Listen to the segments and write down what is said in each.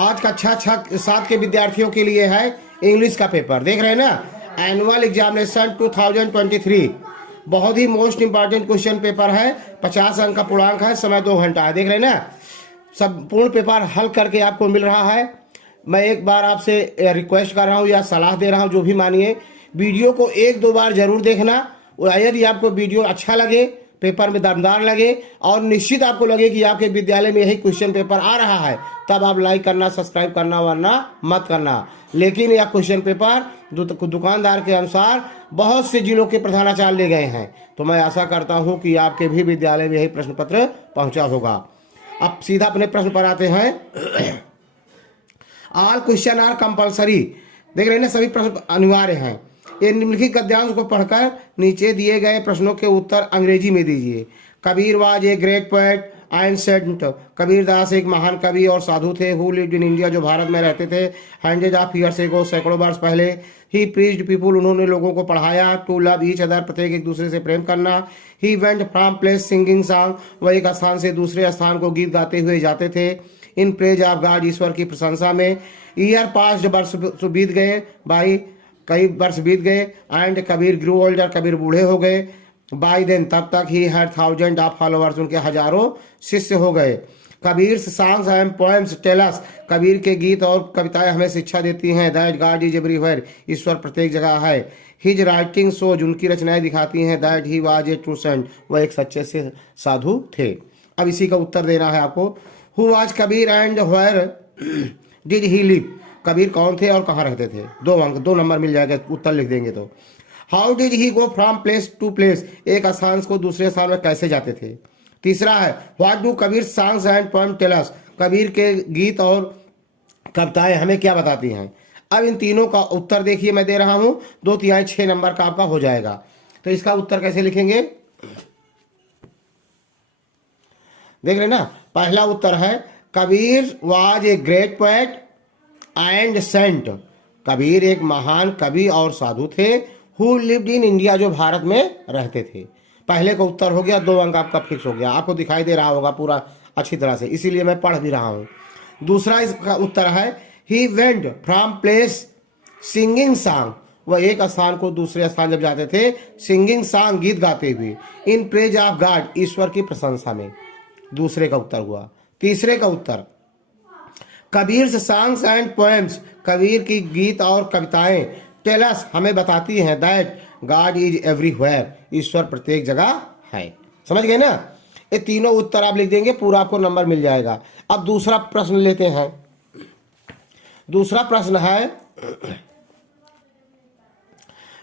आज कक्षा 7 के विद्यार्थियों के लिए है इंग्लिश का पेपर। देख रहे हैं ना, एनुअल एग्जामिनेशन 2023, बहुत ही मोस्ट इंपॉर्टेंट क्वेश्चन पेपर है। 50 अंक का पूर्णांक है, समय 2 घंटा है। देख रहे हैं ना, संपूर्ण पेपर हल करके आपको मिल रहा है। मैं एक बार आपसे रिक्वेस्ट कर रहा हूँ या सलाह दे रहा हूँ, जो भी मानिए, वीडियो को 1-2 बार जरूर देखना। यदि आपको वीडियो अच्छा लगे, पेपर में दमदार लगे और निश्चित आपको लगे कि आपके विद्यालय में यही क्वेश्चन पेपर आ रहा है, तब आप लाइक करना, सब्सक्राइब करना, वरना मत करना। लेकिन यह क्वेश्चन पेपर दुकानदार के अनुसार बहुत से जिलों के प्रधानाचार्य ले गए हैं, तो मैं आशा करता हूं कि आपके भी विद्यालय में यही प्रश्न पत्र पहुंचा होगा। अब सीधा अपने प्रश्न पर आते हैं। All question are compulsory. देख रहे हैं ना, सभी प्रश्न अनिवार्य हैं। ये निम्नलिखित गद्यांश को पढ़कर नीचे दिए गए प्रश्नों के उत्तर अंग्रेजी में दीजिए। Kabir was a great poet and saint. Kabir Das एक महान कवि और साधु थे। हु लिव्ड इन इंडिया, जो भारत में रहते थे। हंड्रेड ऑफ ईयर्स एगो, सैकड़ों वर्ष पहले। ही प्रीच्ड पीपुल, उन्होंने लोगों को पढ़ाया। टू लव ईच अदर, प्रत्येक एक दूसरे से प्रेम करना। He went from place singing song, वह एक स्थान से दूसरे स्थान को गीत गाते हुए जाते थे। इन प्रेज ऑफ गॉड, ईश्वर की प्रशंसा में। ईयर पास, वर्ष बीत गए। बाई, कई वर्ष बीत गए। And Kabir grew older, Kabir बूढ़े हो गए। बाई देन, तब तक ही हैड थाउजेंड ऑफ फॉलोअर्स, उनके हजारों शिष्य हो गए। Kabir songs and poems tell us, Kabir के गीत और कविताएं हमें शिक्षा देती हैं। दैट गॉड इज एवरीवेयर, ईश्वर प्रत्येक जगह है। हिज राइटिंग शोज, उनकी रचनाएं दिखाती हैं। That he was a true saint, वह एक सच्चे से साधु थे। अब इसी का उत्तर देना है आपको। Who was Kabir and where did he live, Kabir कौन थे और कहाँ रहते थे। 2 अंक, 2 नंबर मिल जाएगा उत्तर लिख देंगे तो। How did he go from place to place, एक स्थान को दूसरे स्थान में कैसे जाते थे। तीसरा है what do Kabir songs and poem tell us, Kabir के गीत और कविताएं हमें क्या बताती हैं। अब इन तीनों का उत्तर देखिए, मैं दे रहा हूं 2 तिहाई 6 नंबर का आपका हो जाएगा। तो इसका उत्तर कैसे लिखेंगे, देख रहे ना। पहला उत्तर है Kabir was a great poet and saint, Kabir एक महान कवि और साधु थे। हु लिव्ड इन इंडिया, जो भारत में रहते थे। पहले का उत्तर हो गया, 2 अंक आपका फिक्स हो गया। आपको दिखाई दे रहा होगा पूरा अच्छी तरह से, इसीलिए मैं पढ़ भी रहा हूं। दूसरा इसका उत्तर है he went from place singing song, वह एक स्थान को दूसरे स्थान जब जाते थे, सिंगिंग सॉन्ग गीत गाते हुए। इन प्रेज ऑफ गॉड, ईश्वर की प्रशंसा में। दूसरे का उत्तर हुआ। तीसरे का उत्तर Kabir songs and poems, Kabir की गीत और कविताएं। टेल अस, हमें बताती हैं। दैट गॉड इज एवरीवेयर, ईश्वर प्रत्येक जगह है। समझ गए ना। ये तीनों उत्तर आप लिख देंगे, पूरा आपको नंबर मिल जाएगा। अब दूसरा प्रश्न लेते हैं। दूसरा प्रश्न है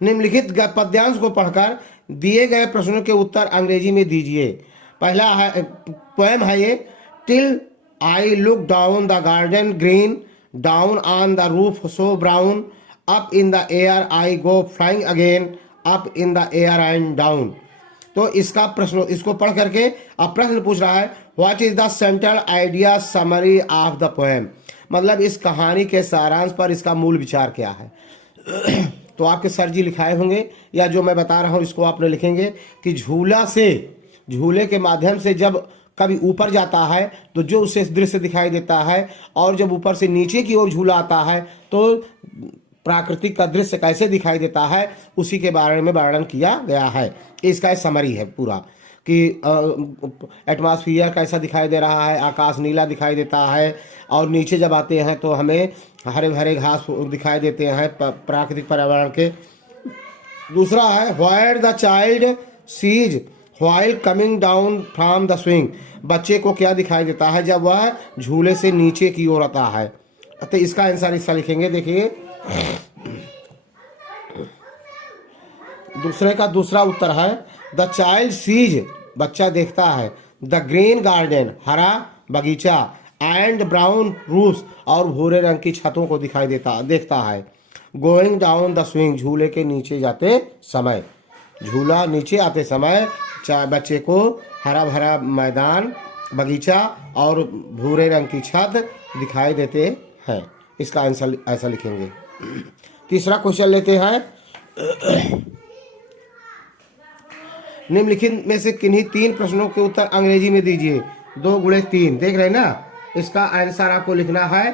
निम्नलिखित पद्यांश को पढ़कर दिए गए प्रश्नों के उत्तर अंग्रेजी में दीजिए। पहला है पोएम है ये। Till I look down the garden green, down on the roof so brown, up in the air I go flying again, up in the air and down. तो इसका प्रश्न, इसको पढ़ करके अब प्रश्न पूछ रहा है what is the central idea summary of the poem, मतलब इस कहानी के सारांश पर इसका मूल विचार क्या है। तो आपके सर जी लिखाए होंगे या जो मैं बता रहा हूं इसको आपने लिखेंगे कि झूले के माध्यम से जब कभी ऊपर जाता है तो जो उसे दृश्य दिखाई देता है, और जब ऊपर से नीचे की ओर झूला आता है तो प्राकृतिक का दृश्य कैसे दिखाई देता है, उसी के बारे में वर्णन किया गया है। इसका समरी है पूरा कि एटमॉस्फेयर कैसा दिखाई दे रहा है, आकाश नीला दिखाई देता है, और नीचे जब आते हैं तो हमें हरे भरे घास दिखाई देते हैं प्राकृतिक पर्यावरण के। दूसरा है what the child sees while coming down from the swing, बच्चे को क्या दिखाई देता है जब वह झूले से नीचे की ओर आता है। तो इसका आंसर हिस्सा लिखेंगे। देखिए दूसरे का दूसरा उत्तर है द चाइल्ड सीज, बच्चा देखता है। द ग्रीन गार्डन, हरा बगीचा। एंड ब्राउन रूफ्स, और भूरे रंग की छतों को देखता है। गोइंग डाउन द स्विंग, झूले के नीचे जाते समय, झूला नीचे आते समय बच्चे को हरा भरा मैदान, बगीचा और भूरे रंग की छत दिखाई देते हैं। इसका आंसर ऐसा लिखेंगे। तीसरा क्वेश्चन लेते हैं। निम्नलिखित में से किन्हीं 3 प्रश्नों के उत्तर अंग्रेजी में दीजिए। 2 × 3, देख रहे हैं ना। इसका आंसर आपको लिखना है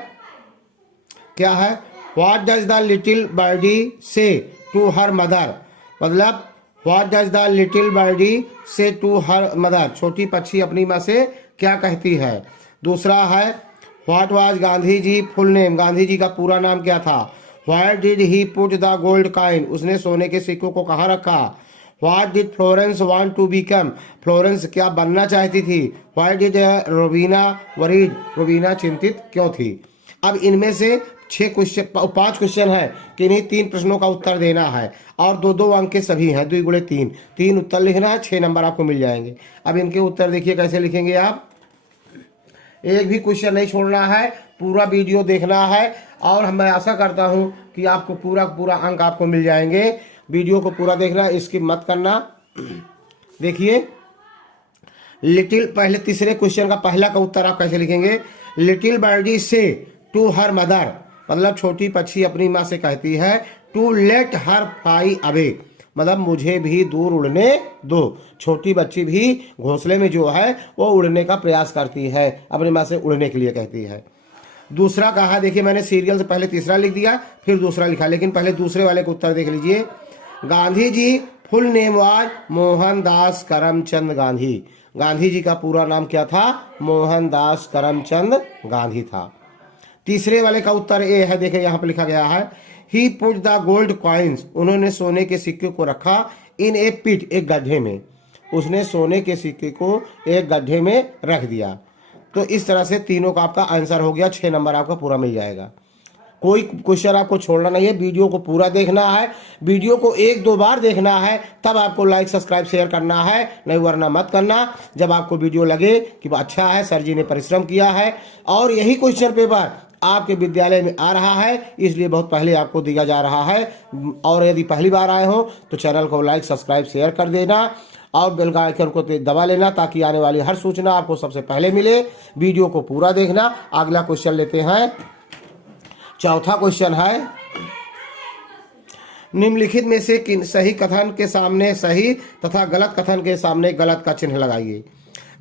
क्या है? What does the little birdie say to her mother, मतलब what does the little birdie say to her mother, छोटी पक्षी अपनी माँ से क्या कहती है? दूसरा है what was Gandhi ji full name, Gandhi ji का पूरा नाम क्या था? Why did he put the gold coin, उसने सोने के सिक्कों को कहाँ रखा? What did Florence want to become, Florence क्या बनना चाहती थी? Why did Robina worried, Robina चिंतित क्यों थी? अब इनमें से 5 क्वेश्चन है कि इन्हीं 3 प्रश्नों का उत्तर देना है और 2-2 अंक के सभी हैं, 2 गुणे 3 उत्तर लिखना है, 6 नंबर आपको मिल जाएंगे। अब इनके उत्तर देखिए कैसे लिखेंगे आप। एक भी क्वेश्चन नहीं छोड़ना है, पूरा वीडियो देखना है और मैं आशा करता हूं कि आपको पूरा अंक आपको मिल जाएंगे। वीडियो को पूरा देखना, इसकी मत करना। देखिए लिटिल, पहले तीसरे क्वेश्चन का पहला का उत्तर आप कैसे लिखेंगे? Little birdie say to her mother, मतलब छोटी पक्षी अपनी माँ से कहती है to let her fly away, मतलब मुझे भी दूर उड़ने दो। छोटी बच्ची भी घोंसले में जो है वो उड़ने का प्रयास करती है, अपनी माँ से उड़ने के लिए कहती है। दूसरा कहा, देखिए मैंने सीरियल से पहले तीसरा लिख दिया फिर दूसरा लिखा, लेकिन पहले दूसरे वाले को उत्तर देख लीजिए। Gandhi ji full name was Mohandas Karamchand Gandhi, Gandhi ji का पूरा नाम क्या था? मोहनदास करमचंद गांधी था। तीसरे वाले का उत्तर ए है, देखिए यहाँ पर लिखा गया है ही पुट द गोल्ड कॉइन्स, उन्होंने सोने के सिक्के को रखा इन ए पिट, एक गड्ढे में, उसने सोने के सिक्के को एक गड्ढे में रख दिया। तो इस तरह से तीनों का आपका आंसर हो गया, 6 नंबर आपका पूरा मिल जाएगा। कोई क्वेश्चन आपको छोड़ना नहीं है, वीडियो को पूरा देखना है, वीडियो को 1-2 बार देखना है, तब आपको लाइक सब्सक्राइब शेयर करना है, नहीं वरना मत करना। जब आपको वीडियो लगे कि अच्छा है, सर जी ने परिश्रम किया है और यही क्वेश्चन पेपर आपके विद्यालय में आ रहा है, इसलिए बहुत पहले आपको दिया जा रहा है। और यदि पहली बार आए हो तो चैनल को लाइक सब्सक्राइब शेयर कर देना और बेल का आइकन को दबा लेना ताकि आने वाली हर सूचना आपको सबसे पहले मिले। वीडियो को पूरा देखना। अगला क्वेश्चन लेते हैं। चौथा क्वेश्चन है, निम्नलिखित में से किन सही कथन के सामने सही तथा गलत कथन के सामने गलत का चिन्ह लगाइए।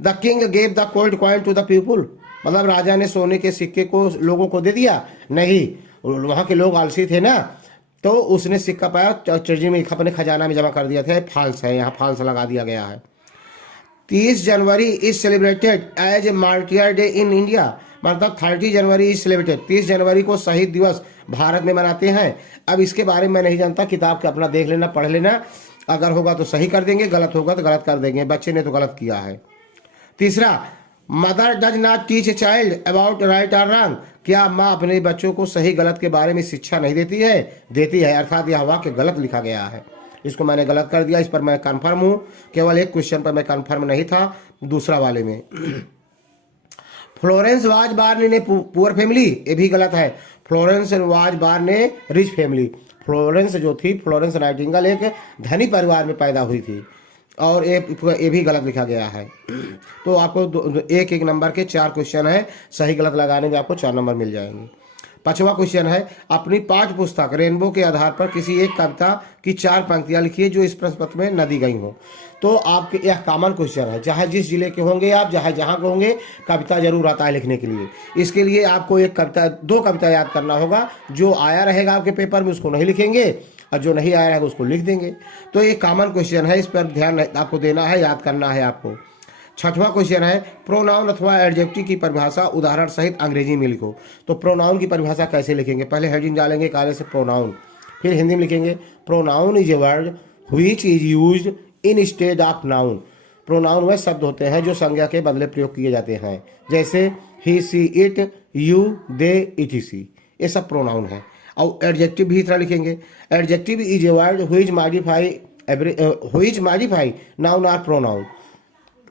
The king gave the gold coin to the people, मतलब राजा ने सोने के सिक्के को लोगों को दे दिया? नहीं, वहां के लोग आलसी थे ना, तो उसने सिक्का पाया ट्रेजरी में अपने खजाना में जमा कर दिया था। फॉल्स है, यहाँ फॉल्स लगा दिया गया है। 30 January is celebrated as a martyr day in India, मतलब 30 जनवरी इज सेलिब्रेटेड, 30 जनवरी को शहीद दिवस भारत में मनाते हैं। अब इसके बारे में मैं नहीं जानता, किताब के अपना देख लेना, पढ़ लेना, अगर होगा तो सही कर देंगे, गलत होगा तो गलत कर देंगे, बच्चे ने तो गलत किया है। तीसरा, mother does not teach a child about right और रॉन्ग, क्या माँ अपने बच्चों को सही गलत के बारे में शिक्षा नहीं देती है? देती है, अर्थात यह वाक्य गलत लिखा गया है, इसको मैंने गलत कर दिया। इस पर मैं कन्फर्म हूँ, केवल एक क्वेश्चन पर मैं कन्फर्म नहीं था, दूसरा वाले में। फ्लोरेंस वाज बार्न इन ए पुअर फैमिली, ये भी गलत है। फ्लोरेंस वाज बार्न ए रिच फैमिली, फ्लोरेंस जो थी, फ्लोरेंस नाइटिंगेल एक धनी परिवार में पैदा हुई थी, और ये भी गलत लिखा गया है। तो आपको एक नंबर के 4 क्वेश्चन है, सही गलत लगाने में आपको 4 नंबर मिल जाएंगे। 5वां क्वेश्चन है, अपनी पाठ्य पुस्तक रेनबो के आधार पर किसी एक कविता की 4 पंक्तियां लिखिए जो इस प्रश्न पत्र में न दी गई हो। तो आपके यह कॉमन क्वेश्चन है, चाहे जिस जिले के होंगे आप, चाहे जहाँ के होंगे, कविता जरूर आता है लिखने के लिए। इसके लिए आपको एक कविता, 2 कविता याद करना होगा, जो आया रहेगा आपके पेपर में उसको नहीं लिखेंगे और जो नहीं आया रहेगा उसको लिख देंगे। तो ये कॉमन क्वेश्चन है, इस पर ध्यान आपको देना है, याद करना है आपको। 6वां क्वेश्चन है, प्रोनाउन अथवा एडजेक्टिव की परिभाषा उदाहरण सहित अंग्रेजी में लिखो। तो प्रोनाउन की परिभाषा कैसे लिखेंगे? पहले हेडिंग डालेंगे काले से प्रोनाउन, फिर हिंदी में लिखेंगे pronoun is a word which is used instead of noun. Pronoun वह शब्द होते हैं जो संज्ञा के बदले प्रयोग किए जाते हैं, जैसे ही, सी, इट, यू, दे, इटीसी, ये सब प्रोनाउन है। और एडजेक्टिव भी इस तरह लिखेंगे, adjective is a word which modify noun और प्रोनाउन।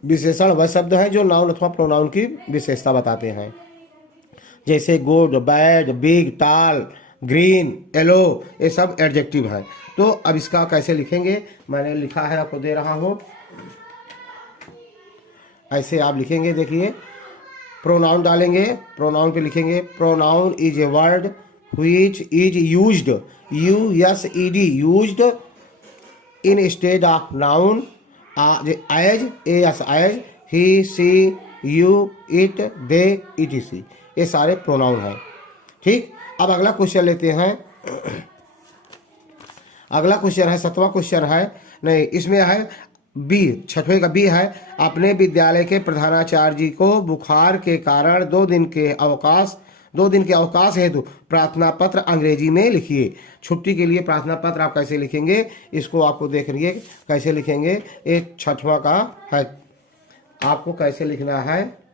विशेषण वह शब्द हैं जो नाउन अथवा प्रोनाउन की विशेषता बताते हैं, जैसे good, bad, big, tall, green, yellow, ये सब एडजेक्टिव है। तो अब इसका कैसे लिखेंगे, मैंने लिखा है, आपको दे रहा हूँ, ऐसे आप लिखेंगे। देखिए, प्रोनाउन डालेंगे, प्रोनाउन पे लिखेंगे pronoun is a word which is used, U-S-E-D, used in stead of noun as he, she, you, it, they, etc. ये सारे प्रोनाउन हैं, ठीक, अब अगला क्वेश्चन लेते हैं। अगला क्वेश्चन है 7वां क्वेश्चन है, नहीं इसमें है बी, 6वें का बी है। अपने विद्यालय के प्रधानाचार्य जी को बुखार के कारण 2 दिन के अवकाश हेतु प्रार्थना पत्र अंग्रेजी में लिखिए। छुट्टी के लिए प्रार्थना पत्र आप कैसे लिखेंगे, इसको आपको देख रही कैसे लिखेंगे। एक 6वां का है, आपको कैसे लिखना है।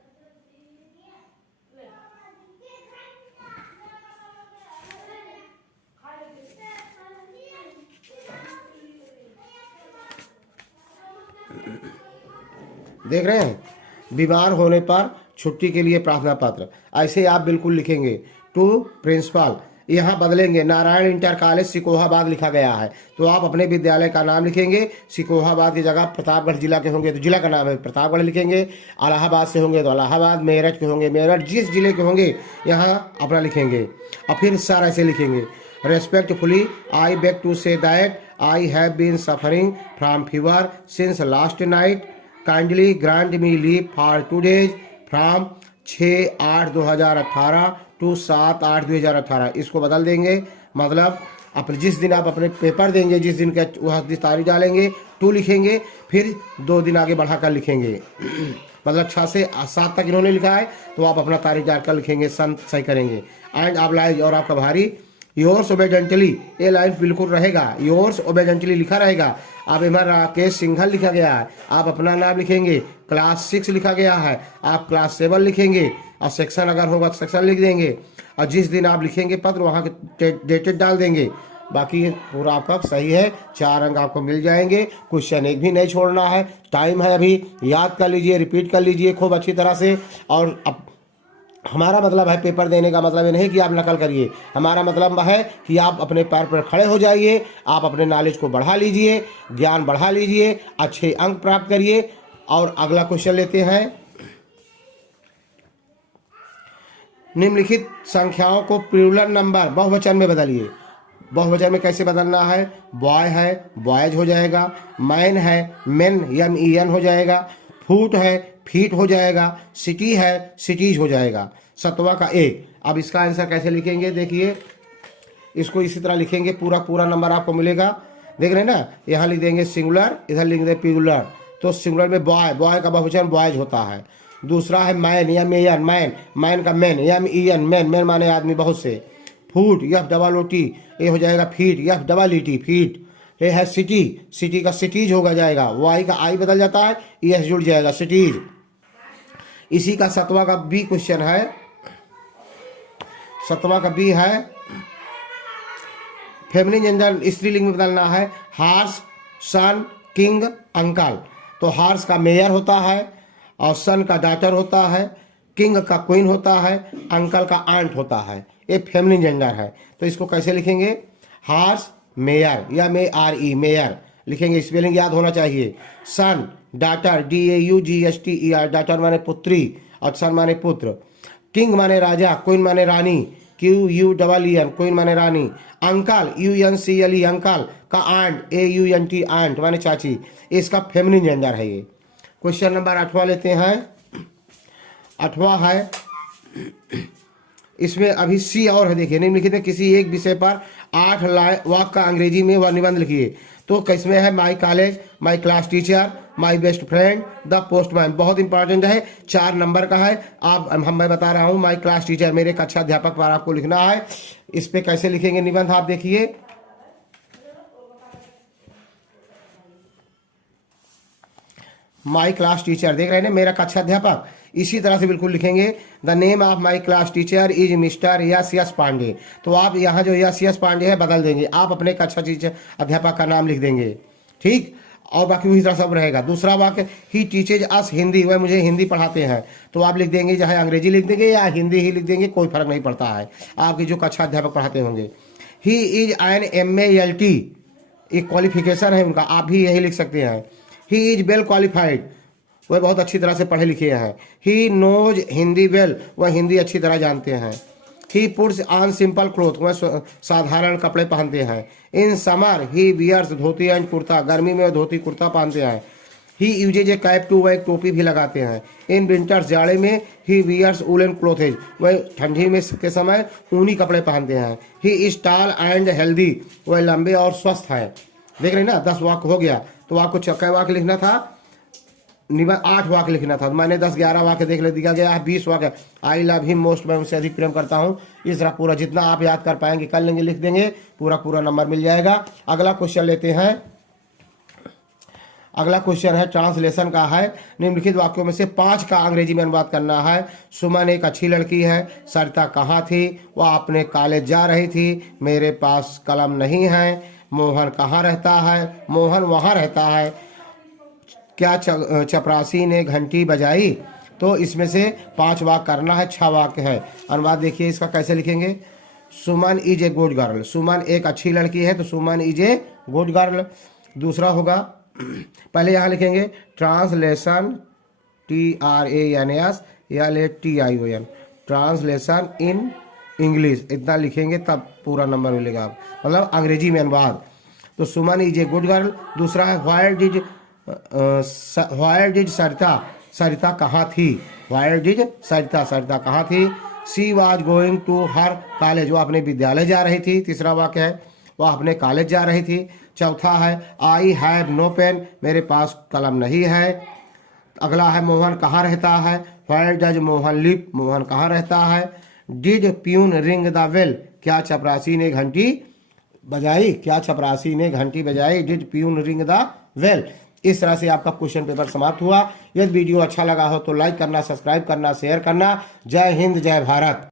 देख रहे हैं, बीमार होने पर छुट्टी के लिए प्रार्थना पत्र, ऐसे आप बिल्कुल लिखेंगे। टू प्रिंसिपल, यहाँ बदलेंगे, नारायण इंटर कॉलेज सिकोहाबाद लिखा गया है, तो आप अपने विद्यालय का नाम लिखेंगे। सिकोहाबाद की जगह प्रतापगढ़ जिला के होंगे तो जिला का नाम है प्रतापगढ़ लिखेंगे। इलाहाबाद से होंगे तो इलाहाबाद, मेरठ के होंगे मेरठ, जिस जिले के होंगे यहाँ अपना लिखेंगे। और फिर सर ऐसे लिखेंगे, respectfully I beg to say that I have been suffering from fever since last night, kindly grant me leave for 2 days from 6/8/2018 to 7/8/2018। इसको बदल देंगे, मतलब अपने जिस दिन आप अपने पेपर देंगे, जिस दिन का वह तारीख डालेंगे 2 लिखेंगे, फिर 2 दिन आगे बढ़ाकर लिखेंगे। मतलब 6 से 7 तक इन्होंने लिखा है, तो आप अपना तारीख डालकर लिखेंगे, सन सही करेंगे। एंड ऑब्लाइज, और आपका भारी योर्स ओबेडेंटली, ये लाइन बिल्कुल रहेगा, योर्स ओबेडेंटली लिखा रहेगा। अब इधर राकेश सिंघल लिखा गया है, आप अपना नाम लिखेंगे। क्लास 6 लिखा गया है, आप क्लास 7 लिखेंगे, और सेक्शन अगर होगा तो सेक्शन लिख देंगे। और जिस दिन आप लिखेंगे पत्र वहाँ के डेटेड डाल देंगे। बाकी पूरा आपका सही है, 4 अंक आपको मिल जाएंगे। क्वेश्चन एक भी नहीं छोड़ना है, टाइम है अभी, याद कर लीजिए, रिपीट कर लीजिए खूब अच्छी तरह से। और अब हमारा मतलब है पेपर देने का मतलब ये नहीं कि आप नकल करिए, हमारा मतलब है कि आप अपने पैर पर खड़े हो जाइए, आप अपने नॉलेज को बढ़ा लीजिए, ज्ञान बढ़ा लीजिए, अच्छे अंक प्राप्त करिए। और अगला क्वेश्चन लेते हैं, निम्नलिखित संख्याओं को प्लूरल नंबर बहुवचन में बदलिए। बहुवचन में कैसे बदलना है, बॉय है बॉयज हो जाएगा, मैन है मेन MEN हो जाएगा, फूट है फीट हो जाएगा, सिटी है सिटीज हो जाएगा। 7वां का ए। अब इसका आंसर कैसे लिखेंगे, देखिए इसको इसी तरह लिखेंगे, पूरा नंबर आपको मिलेगा। देख रहे हैं ना, यहाँ लिख देंगे सिंगुलर, इधर लिख देंगे प्लूरल। तो सिंगुलर में बॉय का बहुवचन बॉयज होता है। दूसरा है मैन MEN, मैन का मैन MEN, मैन माने आदमी बहुत से। फूट FOOT, ये हो जाएगा फीट FEET, फीट। ये है सिटी का सिटीज होगा जाएगा, वाई का आई बदल जाता है, ES जुड़ जाएगा सिटीज। इसी का 7वां का बी क्वेश्चन है, 7वां का बी है, फेमिनिन जेंडर स्त्रीलिंग में बदलना है, हार्स सन किंग अंकल। तो हार्स का मेयर होता है, और सन का डॉटर होता है, किंग का क्वीन होता है, अंकल का आंट होता है। ये फेमिनिन जेंडर है, तो इसको कैसे लिखेंगे, हार्स मेयर या MERE मेयर लिखेंगे, स्पेलिंग याद होना चाहिए। सन डॉटर DAUGSTER, डॉटर माने पुत्री और सन माने पुत्र। किंग माने राजा, क्वीन माने रानी, QUEEN क्वीन माने रानी। अंकल UNCLE अंकल का आंट AUNT आंट माने चाची। इसका फेमिनिन जेंडर है ये। क्वेश्चन नंबर 8वां लेते हैं। 8वां है, इसमें अभी सी और है, देखिए निम्नलिखित में किसी एक विषय पर 8 वाक्य का अंग्रेजी में वह निबंध लिखिए। तो किसमें है, my college, my class teacher, my best friend, the postman. बहुत इंपॉर्टेंट है, 4 नंबर का है। मैं बता रहा हूँ, माई क्लास टीचर मेरे कक्षा अध्यापक पर आपको लिखना है। इस पे कैसे लिखेंगे निबंध, आप देखिए। माई क्लास टीचर, देख रहे हैं ना, मेरा कक्षा अध्यापक। इसी तरह से बिल्कुल लिखेंगे, the name of my class teacher is mister S Pandey. तो आप यहाँ जो यस पांडे है बदल देंगे, आप अपने कक्षा टीचर अध्यापक का नाम लिख देंगे, ठीक। और बाकी उसी तरह सब रहेगा। दूसरा वाक्य, ही टीचेज अस हिंदी, वह मुझे हिंदी पढ़ाते हैं। तो आप लिख देंगे, चाहे अंग्रेजी लिख देंगे या हिंदी ही लिख देंगे, कोई फर्क नहीं पड़ता है, आपकी जो कक्षा अध्यापक पढ़ाते होंगे। ही इज एन MALT, एक क्वालिफिकेशन है उनका, आप भी यही लिख सकते हैं। ही इज वेल क्वालिफाइड, वह बहुत अच्छी तरह से पढ़े लिखे हैं। ही नोज हिंदी वेल, वह हिंदी अच्छी तरह जानते हैं। He puts on simple cloth, वह साधारण कपड़े पहनते हैं। In summer he wears dhoti and kurta, गर्मी में धोती कुर्ता पहनते हैं। He uses a cap too, वह एक टोपी भी लगाते हैं। इन विंटर्स, जाड़े में ही वियर्स वूलन क्लोथेज, वह ठंडी में के समय ऊनी कपड़े पहनते हैं। He is tall and healthy, वह लंबे और स्वस्थ है। देख रहे हैं ना, 10 वाक्य हो गया। तो आपको कै वाक्य लिखना था, 8 वाक्य लिखना था। मैंने 10-11 वाक्य देख दिया गया है, 20 वाक्य। आई लव हिम मोस्ट, मैं उनसे अधिक प्रेम करता हूँ। इस तरह पूरा जितना आप याद कर पाएंगे कर लेंगे, लिख देंगे, पूरा नंबर मिल जाएगा। अगला क्वेश्चन लेते हैं। अगला क्वेश्चन है ट्रांसलेशन का है। निम्नलिखित वाक्यों में से 5 का अंग्रेजी में अनुवाद करना है। सुमन एक अच्छी लड़की है। सरिता कहाँ थी? वह अपने कॉलेज जा रही थी। मेरे पास कलम नहीं है। मोहन कहाँ रहता है? मोहन वहाँ रहता है। क्या चपरासी ने घंटी बजाई? तो इसमें से 5 वाक्य करना है, 6 वाक्य है। अनुवाद देखिए इसका कैसे लिखेंगे। सुमन इज ए गुड गर्ल, सुमन एक अच्छी लड़की है, तो सुमन इज ए गुड गर्ल। दूसरा होगा, पहले यहाँ लिखेंगे ट्रांसलेशन, TRANS या ले TION, ट्रांसलेशन इन इंग्लिश, इतना लिखेंगे तब पूरा नंबर मिलेगा, मतलब अंग्रेजी में अनुवाद। तो सुमन इज ए गुड गर्ल। दूसरा है व्हायर डिड सरिता, सरिता कहाँ थी? व्हायर डिड सरिता, सरिता कहाँ थी? She was going to her college, वो अपने विद्यालय जा रही थी। तीसरा वाक्य है वह अपने कॉलेज जा रही थी। चौथा है आई हैव नो पेन, मेरे पास कलम नहीं है। अगला है मोहन कहाँ रहता है? Where does Mohan live, Mohan कहाँ रहता है? Did peon ring the bell, क्या चपरासी ने घंटी बजाई? क्या चपरासी ने घंटी बजाई? Did peon ring the bell. इस तरह से आपका क्वेश्चन पेपर समाप्त हुआ। यदि वीडियो अच्छा लगा हो तो लाइक करना, सब्सक्राइब करना, शेयर करना। जय हिंद, जय भारत।